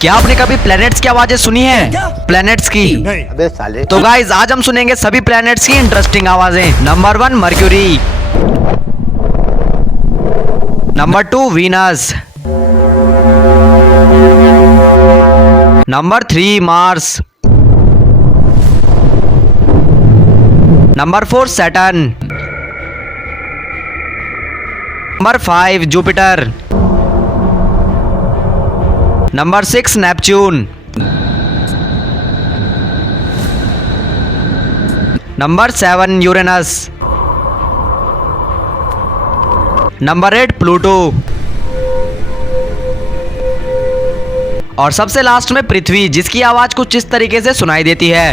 क्या आपने कभी प्लैनेट्स की आवाजें सुनी है? प्लैनेट्स की। अबे साले। तो गाइज आज हम सुनेंगे सभी प्लैनेट्स की इंटरेस्टिंग आवाजें। नंबर 1 mercury, number 2 Venus, number 3 Mars, number 4 Saturn, number 5 Jupiter, number 6 Neptune, number 7 Uranus, number 8 प्लूटो और सबसे लास्ट में पृथ्वी, जिसकी आवाज कुछ इस तरीके से सुनाई देती है।